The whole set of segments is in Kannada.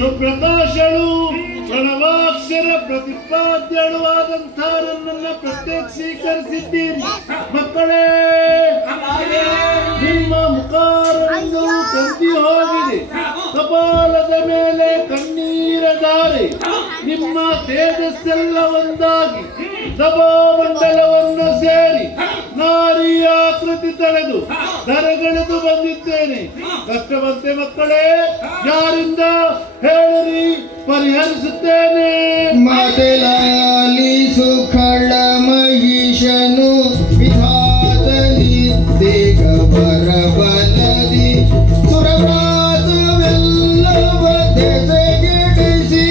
ಸುಪ್ರಕಾಶಳು ಪ್ರಣವಾಕ್ಷರ ಪ್ರತಿಪಾದ್ಯಳು ಆದಂಥ ನನ್ನನ್ನು ಪ್ರತ್ಯಕ್ಷೀಕರಿಸಿದ್ದೀರಿ ಮಕ್ಕಳೇ. ನಿಮ್ಮ ಮುಖಾರವಿಂದಲೂ ಕಂದಿ ಹೋಗಿದೆ, ಕಪಾಲದ ಮೇಲೆ ಕಣ್ಣೀರ ಧಾರೆ, ನಿಮ್ಮ ತೇಜಸ್ಸೆಲ್ಲ ಒಂದಾಗಿ ಸಭಾಮಂಡಲವನ್ನು ಸೇರಿ ನಾರಿ ಆಕೃತಿ ತಳೆದು ಧರೆಗೆಳೆದು ಬಂದಿದ್ದೇನೆ. ಕಷ್ಟವಂತೆ ಮಕ್ಕಳೇ, ಯಾರಿಂದ ಹೇಳಿರಿ, ಪರಿಹರಿಸುತ್ತೇನೆ. ಮಾತಲಾಲಿಸು ಖಳ ಮಹಿಷನು ವಿಧಾತಲಿ ದೇಗ ಬರಬಲದಿ ಸುರವ್ರಾತವೆಲ್ಲವ ದೆಸೆಗೆಡಿಸಿ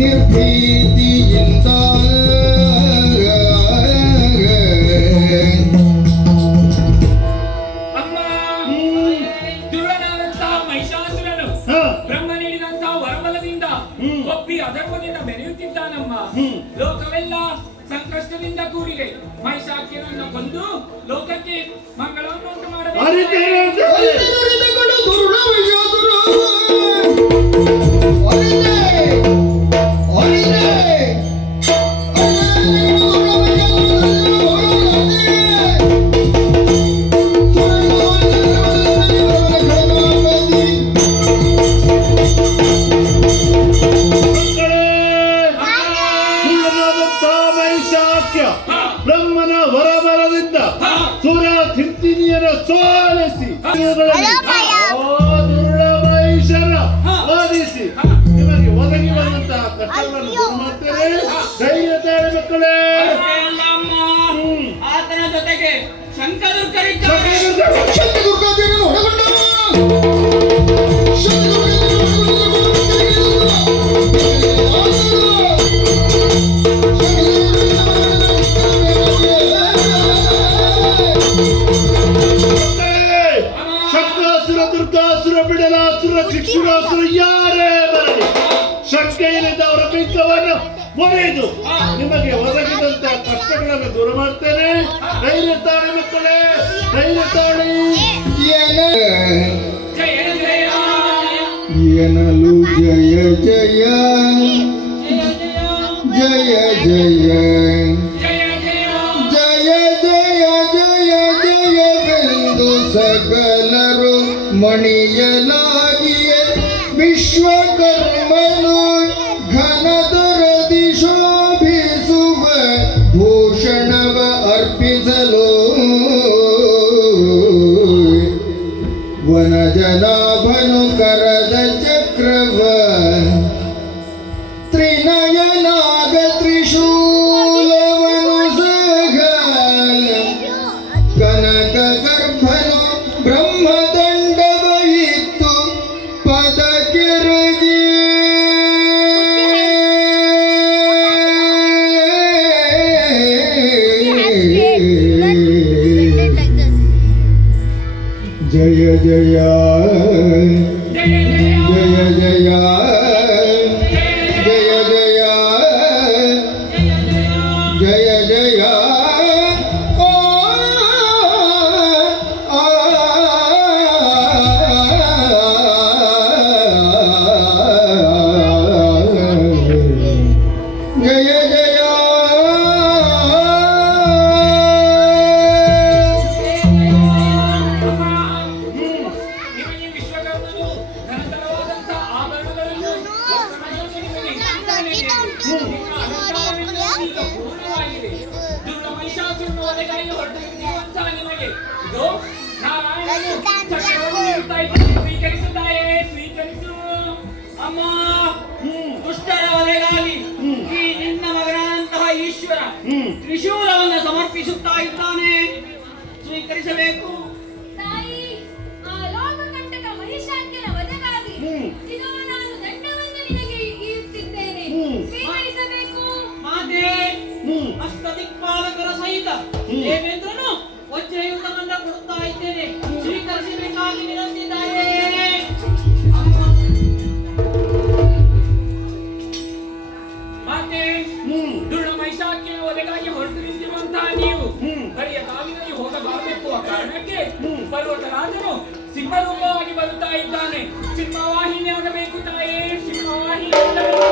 ನಿರ್ಭೀತಿಯಿಂದ ಅಧರ್ಮದಿಂದ ಬೆರೆಯುತ್ತಿದ್ದಾನಮ್ಮ. ಲೋಕವೆಲ್ಲ ಸಂಕಷ್ಟದಿಂದ ಕೂಡಿದೆ. ಮಹಿಷಾಕ್ಯನನ್ನು ಕೊಂದು ಲೋಕಕ್ಕೆ ಮಂಗಳವನ್ನು ಉಂಟು ಮಾಡಬೇಕು. ಬ್ರಹ್ಮನ ಹೊರಬರದಿಂದ ಸುರ ತಿಂತಿನಿಯರ ಸೋಲಿಸಿ ದುರ್ಳಮಹಿಷರ ವಾದಿಸಿ ನಿಮಗೆ ಒದಗಿ ಬಂದಂತಹ ಕಷ್ಟಗಳನ್ನು ದೂರ ಮಾಡ್ತೇನೆ. ಧೈರ್ಯ ತಾಳಿ ಮಕ್ಕಳೇ. ಆತನ ಜೊತೆಗೆ ಶಕ್ತಾಸುರ, ದುರ್ಗಾಸುರ, ಬಿಡಲಾಸುರ, ಶಿಕ್ಷುರಾಸುರ ಯಾರೇ ಬರಲಿ, ಶಕ್ತಿಯಿಲ್ಲದ ಅವರ ಬಿಂಕವನ್ನು ಮೊರೆದು ನಿಮಗೆ ಒದಗಿದಂತ ಕಷ್ಟಗಳನ್ನು ದೂರ ಮಾಡ್ತೇನೆ. ಧೈರ್ಯ ತಾಳಿ ಮಕ್ಕಳೇ, ಧೈರ್ಯ ತಾಳಿ. ಎನಲು ಜಯ ಜಯ ಜಯ ಜಯ ಜಯ ಜಯ ಜಯ ಜಯವೆಂದು ಸಕಲರು ಮಣಿಯಲಾಗಿಯ ವಿಶ್ವಕರ್ಮನು ಘನದರದಿ ಶೋಭಿಸುವ ಭೂಷಣವ ಅರ್ಪಿಸಲು ವನಜನಾಭನು ಕರದ ಚಕ್ರವ ತ್ರಿನಯನಾಗ ತ್ರಿಶೂಲವನು ಸಹ ಕನಕ ಗರ್ಭನು ಬ್ರಹ್ಮದಂಡವ ಇತ್ತು ಪದ ಕೆರಗಿ ಜಯ ಜಯ ಜಯ ಜಯ ಜಯ ಜಯ ಜಯ ಜಯ ಜಯ ಜಯ ಸ್ವೀಕರಿಸು ಅಮ್ಮ. ದುಷ್ಟರ ವರೆಗಾಗಿ ಈ ನಿನ್ನ ಮಗನಾದಂತಹ ಈಶ್ವರ ತ್ರಿಶೂಲವನ್ನು ಸಮರ್ಪಿಸುತ್ತಾ ಇದ್ದಾನೆ. ಸ್ವೀಕರಿಸಬೇಕು. ಅಷ್ಟದಿಕ್ಪಾಲಕರ ಸಹಿತ ದೇವೇಂದ್ರನು ವಜ್ರಯುತವನ್ನು ಕೊಡುತ್ತಾ ಇದ್ದೇನೆ. ಸ್ವೀಕರಿಸಬೇಕಾಗಿ ವಿನಂತಿದ್ದಾರೆ. ಮತ್ತೆ ದುರ್ಳ ಮಹಿಷಾಕ್ಯ ಒದಗಾಗಿ ಹೊರಟು ನಿಂತಿರುವಂತಹ ನೀವು ಬರಿಯ ಕಾಲಿನಲ್ಲಿ ಹೋಗಬಾರದೆಂಬುವ ಕಾರಣಕ್ಕೆ ಪರ್ವತ ರಾಜನು ಸಿಂಹರೂಪವಾಗಿ ಬರುತ್ತಾ ಹೇಳ್ತಾ ಇದ್ದಾನೆ. ಸಿಂಹವಾಹಿನಿ ಆಗಬೇಕು ತಾಯೇ, ಸಿಂಹವಾಹಿನಿ ಆಗಬೇಕು.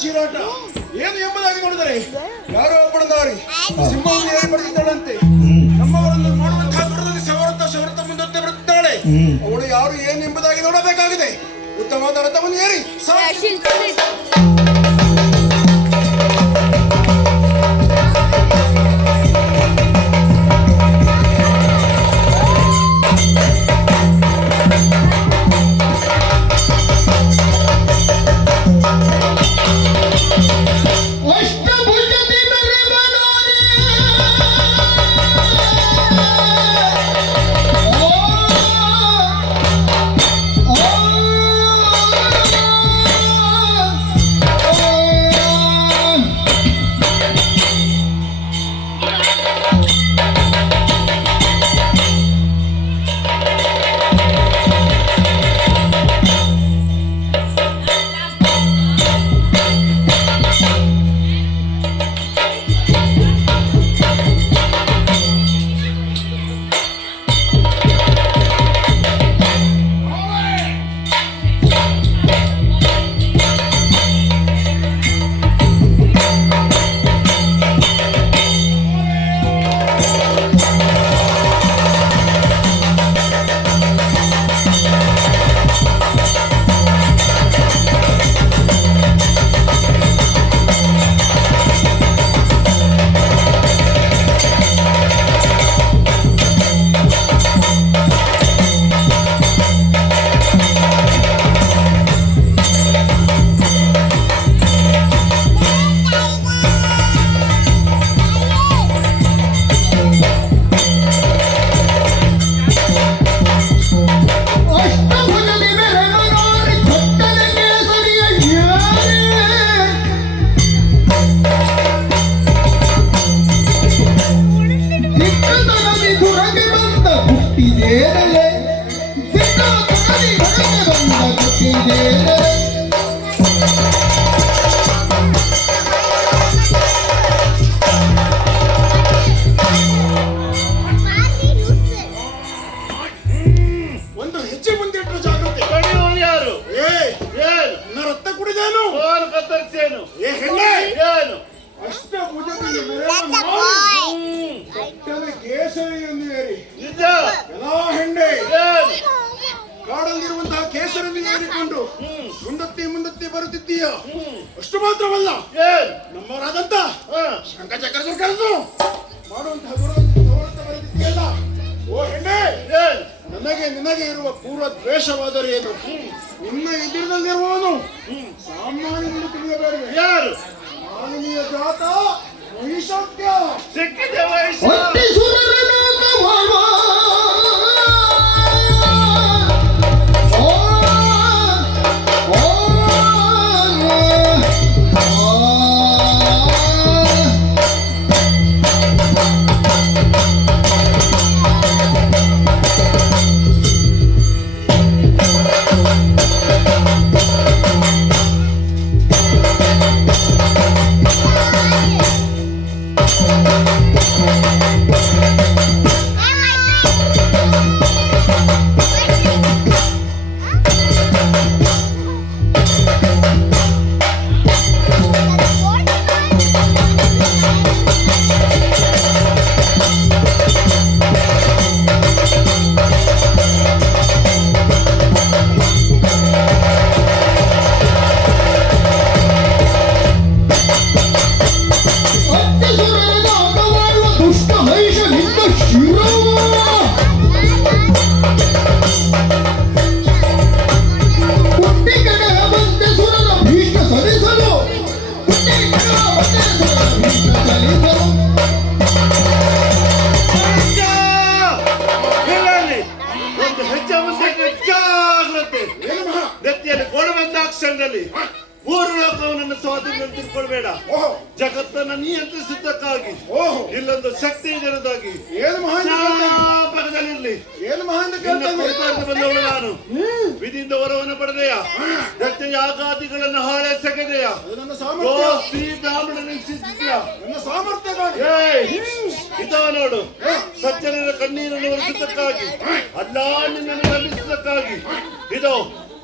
ಚೀರಾಟ ಏನು ಎಂಬುದಾಗಿ ನೋಡಿದರೆ ಯಾರೋ ಒಬ್ಬಳದಾರಿ ಸಿಂಹವನ್ನು ಏರ್ಪಡಿಸಿದ್ದಾಳಂತೆ. ನಮ್ಮವರನ್ನು ಮಾಡುವಂತಹ ದೂರದಲ್ಲಿ ಸವರತ್ತ ಮುಂದೆ ಬರುತ್ತಾಳೆ. ಅವಳು ಯಾರು ಏನು ಎಂಬುದಾಗಿ ನೋಡಬೇಕಾಗಿದೆ. ಉತ್ತಮವಾದ ರಥವನ್ನು ಏರಿ ಕತ್ತರಿಸಿದೇನು ತೋರು ಕತ್ತರಿಸೇನು ಏ ಹೆಣ್ಣೆ ಏನು ಅಷ್ಟ ಭುಜದಲ್ಲಿ ಕಟ್ಟದ ಕೇಸರಿಯನ್ನು ಏರಿ ನಿಜ ಎಲ್ಲಾ ಹೆಣ್ಣೆ ಏನು ಕಾಡಲ್ಲಿರುವಂತಹ ಕೇಸರನ್ನು ಏರಿಕೊಂಡು ಮುಂದತ್ತಿ ಬರುತ್ತಿದ್ದೀಯ ಅಷ್ಟು ಮಾತ್ರವಲ್ಲ ಏನು ನಮ್ಮವರಾದಂತ ಹಾ ಶಂಕಚಕ್ರ ಕರೆದು ಮಾಡುವಂತಹ ದುರಂತ ಬರುತ್ತಿದೆಯಲ್ಲ ಓ ಹೆಣ್ಣೆ ಏನು ನಿನಗೆ ಇರುವ ಪೂರ್ವ ದ್ವೇಷವಾದರೆ ಏನು ನಿನ್ನ ಎದುರಿನಲ್ಲಿರುವವನು ಸಾಮಾನ್ಯವನ್ನು ತಿಳಿಯಬೇಡವೆ ಯಾರು ಮಾನವೀಯ ಜಾತ ಮಹಿಷಾಕ್ಯ ಸಿಕ್ಕಿದೆ ವಯಸ್ಸು ಒಟ್ಟಿ ಸುರರನಾಥ ಮಾವ. ಓ, ಓ, ಒಟ್ಟಿ ಸುರರನಾಥ ಮಾಡುವ ದುಷ್ಟ ಮಹಿಷ ನಿನ್ನ ಶಿರವ. ಹುಟ್ಟಿ ಕಡೆಯ ಬಂದೆ ಸುರರ ಭೀಷ್ಮ ಸಲಿಸಲು. ಹುಟ್ಟಿ ಕಡೆಯ ಬಂದೆ ಸುರರ ಭೀಷ್ಮ ಸಲಿಸಲು. ಹೇಳಲಿ ಒಂದು ಹೆಜ್ಜೆ ಮುಂದೆ ಜಾಗ್ರತೆ ಏನು ಮಹಾ ನೆತ್ತಿಯಲ್ಲಿ ಗೋಡಬಂದಾಕ್ಷರದಲ್ಲಿ ಮೂರು ಲೋಕವನ್ನು ಸ್ವಾಧೀನ ತಿಳ್ಕೊಳ್ಬೇಡ ಓಹೋ ಜಗತ್ತನ್ನ ನಿಯಂತ್ರಿಸಿದ್ದಕ್ಕಾಗಿ ಓಹೋ ಇಲ್ಲೊಂದು ಶಕ್ತಿ ಇದರದಾಗಿ ಏನು ಮಹಾ ಅಂತ ಕೇಳ್ತಾನೆ? ಪಕ್ಕದಲ್ಲಿರ್ಲಿ ಏನು ಮಹಾ ಅಂತ ನಿನ್ನ ಕೇಳ್ತಾನೆ? ಕುರಿತಾಗಿ ಬಂದವಳು ನಾನು ವಿಧಿಯಿಂದ ವರವನ್ನು ಪಡೆದೆಯ ದತ್ತೆಯ ಆಘಾತಿಗಳನ್ನು ಹಾಳೆ ಸೆಗೆದೆಯ ಅದು ನನ್ನ ಓ ಸಾಮರ್ಥ್ಯ ಶ್ರೀ ಬ್ರಾಹ್ಮಣ ನಿಲ್ಲಿಸಿದ್ಯಾ ನನ್ನ ಸಾಮರ್ಥ್ಯಕ್ಕಾಗಿ ಇದಾವ ನೋಡು ಸಜ್ಜನರ ಕಣ್ಣೀರನ್ನು ಒರೆಸಿದ್ದಕ್ಕಾಗಿ ಅಲ್ಲ ನಿನ್ನನ್ನು ನಂಬಿಸಿದ್ದಕ್ಕಾಗಿ ಇದು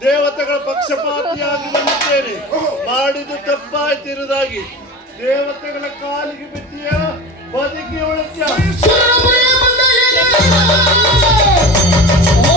ದೇವತೆಗಳ ಪಕ್ಷಪಾತಿಯಾಗಿ ಬಂದಿದ್ದೇನೆ ಮಾಡಿದ್ದು ತಪ್ಪಾಯ್ತಿರುವುದಾಗಿ ದೇವತೆಗಳ ಕಾಲಿಗೆ ಬಿದ್ದೀಯ ಬದುಕಿ ಉಳಿಸ್ಯ ಸುರಮುರಿಯ ಬಂದೆಯೇ. ಓ,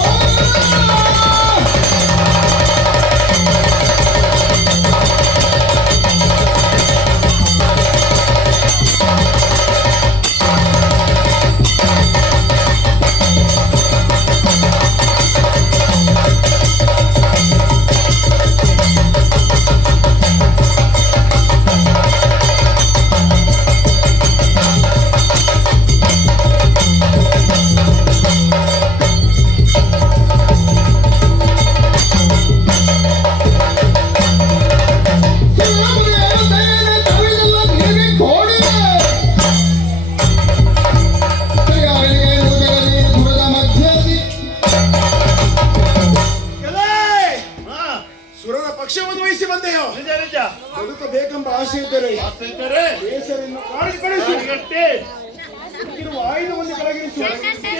ಸುರಮುರಿಯ ಬಂದೆಯೇ ತವಿಲೆಲ್ಲ ನೀರಿ ಕೋಡಿದೆ. ಕೈಯಾಳಿಗೆ ನುಡಿಯಲ್ಲಿ ದುರದ ಮಧ್ಯದಲ್ಲಿ. ಎಲೇ! ಹಾ ಸುರರ ಪಕ್ಷವನ್ನು ವಹಿಸಿ ಬಂದೆಯೋ ನಿಜ ನಿಜ ಬದುಕಬೇಕೆಂಬ ಆಸೆ ಇದ್ದರೆ ಆಸೆಯಿದ್ದರೆ ಕೇಸರನ್ನು ಕಾಡಿಗೆ ಕಳಿಸು ಕಾಲಿಗಟ್ಟಿ ಇರುವ ಆಯುಧವನ್ನು ಕೆಳಗಿರಿಸು ಕೆಳಗಿರಿಸಿ